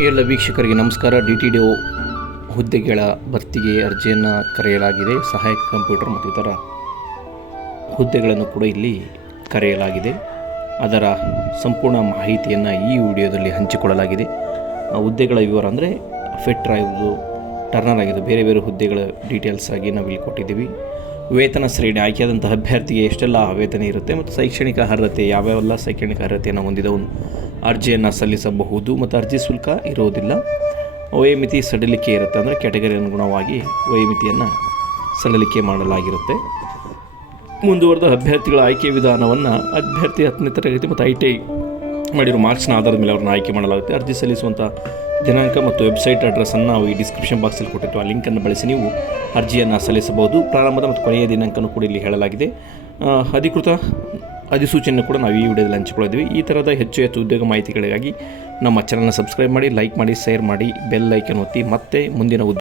ಎಲ್ಲ ವೀಕ್ಷಕರಿಗೆ ನಮಸ್ಕಾರ. ಡಿ ಟಿ ಡಿ ಒ ಹುದ್ದೆಗಳ ಭರ್ತಿಗೆ ಅರ್ಜಿಯನ್ನು ಕರೆಯಲಾಗಿದೆ. ಸಹಾಯಕ ಕಂಪ್ಯೂಟರ್ ಮತ್ತು ಇತರ ಹುದ್ದೆಗಳನ್ನು ಕೂಡ ಇಲ್ಲಿ ಕರೆಯಲಾಗಿದೆ. ಅದರ ಸಂಪೂರ್ಣ ಮಾಹಿತಿಯನ್ನು ಈ ವಿಡಿಯೋದಲ್ಲಿ ಹಂಚಿಕೊಳ್ಳಲಾಗಿದೆ. ಹುದ್ದೆಗಳ ವಿವರ ಅಂದರೆ ಫೆಟ್ರ್ ಟರ್ನರ್ ಆಗಿದ್ದು ಬೇರೆ ಬೇರೆ ಹುದ್ದೆಗಳ ಡೀಟೇಲ್ಸ್ ಆಗಿ ನಾವು ಇಲ್ಲಿ ಕೊಟ್ಟಿದ್ದೀವಿ. ವೇತನ ಶ್ರೇಣಿ, ಆಯ್ಕೆಯಾದಂತಹ ಅಭ್ಯರ್ಥಿಗೆ ಎಷ್ಟೆಲ್ಲ ವೇತನ ಇರುತ್ತೆ ಮತ್ತು ಶೈಕ್ಷಣಿಕ ಅರ್ಹತೆ, ಯಾವ್ಯಾವೆಲ್ಲ ಶೈಕ್ಷಣಿಕ ಅರ್ಹತೆಯನ್ನು ಹೊಂದಿದವನು ಅರ್ಜಿಯನ್ನು ಸಲ್ಲಿಸಬಹುದು ಮತ್ತು ಅರ್ಜಿ ಶುಲ್ಕ ಇರೋದಿಲ್ಲ. ವಯೋಮಿತಿ ಸಡಿಲಿಕೆ ಇರುತ್ತೆ ಅಂದರೆ ಕ್ಯಾಟಗರಿ ಅನುಗುಣವಾಗಿ ವಯೋಮಿತಿಯನ್ನು ಸಡಿಲಿಕೆ ಮಾಡಲಾಗಿರುತ್ತೆ. ಮುಂದುವರೆದ ಅಭ್ಯರ್ಥಿಗಳ ಆಯ್ಕೆ ವಿಧಾನವನ್ನು ಅಭ್ಯರ್ಥಿ ಹತ್ತನೇ ತರಗತಿ ಮತ್ತು ಐ ಟಿ ಐ ಮಾಡಿರೋ ಮಾರ್ಕ್ಸ್ನ ಆಧಾರದ ಮೇಲೆ ಅವ್ರನ್ನ ಆಯ್ಕೆ ಮಾಡಲಾಗುತ್ತೆ. ಅರ್ಜಿ ಸಲ್ಲಿಸುವಂಥ ದಿನಾಂಕ ಮತ್ತು ವೆಬ್ಸೈಟ್ ಅಡ್ರೆಸ್ಸನ್ನು ನಾವು ಈ ಡಿಸ್ಕ್ರಿಪ್ಷನ್ ಬಾಕ್ಸಲ್ಲಿ ಕೊಟ್ಟಿರ್ತೀವಿ. ಆ ಲಿಂಕನ್ನು ಬಳಸಿ ನೀವು ಅರ್ಜಿಯನ್ನು ಸಲ್ಲಿಸಬಹುದು. ಪ್ರಾರಂಭದ ಮತ್ತು ಕೊನೆಯ ದಿನಾಂಕನೂ ಕೂಡ ಇಲ್ಲಿ ಹೇಳಲಾಗಿದೆ. ಅಧಿಕೃತ ಅಧಿಸೂಚನೆ ಕೂಡ ನಾವು ಈ ವಿಡಿಯೋದಲ್ಲಿ ಹಂಚಿಕೊಳ್ಳಿದ್ವಿ ಈ ಥರದ ಹೆಚ್ಚು ಹೆಚ್ಚು ಉದ್ಯೋಗ ಮಾಹಿತಿಗಳಿಗಾಗಿ ನಮ್ಮ ಚಾನಲ್ನ ಸಬ್ಸ್ಕ್ರೈಬ್ ಮಾಡಿ ಲೈಕ್ ಮಾಡಿ ಶೇರ್ ಮಾಡಿ ಬೆಲ್ ಐಕನ್ ಒತ್ತಿ ಮತ್ತೆ ಮುಂದಿನ ಉದ್ಯೋಗ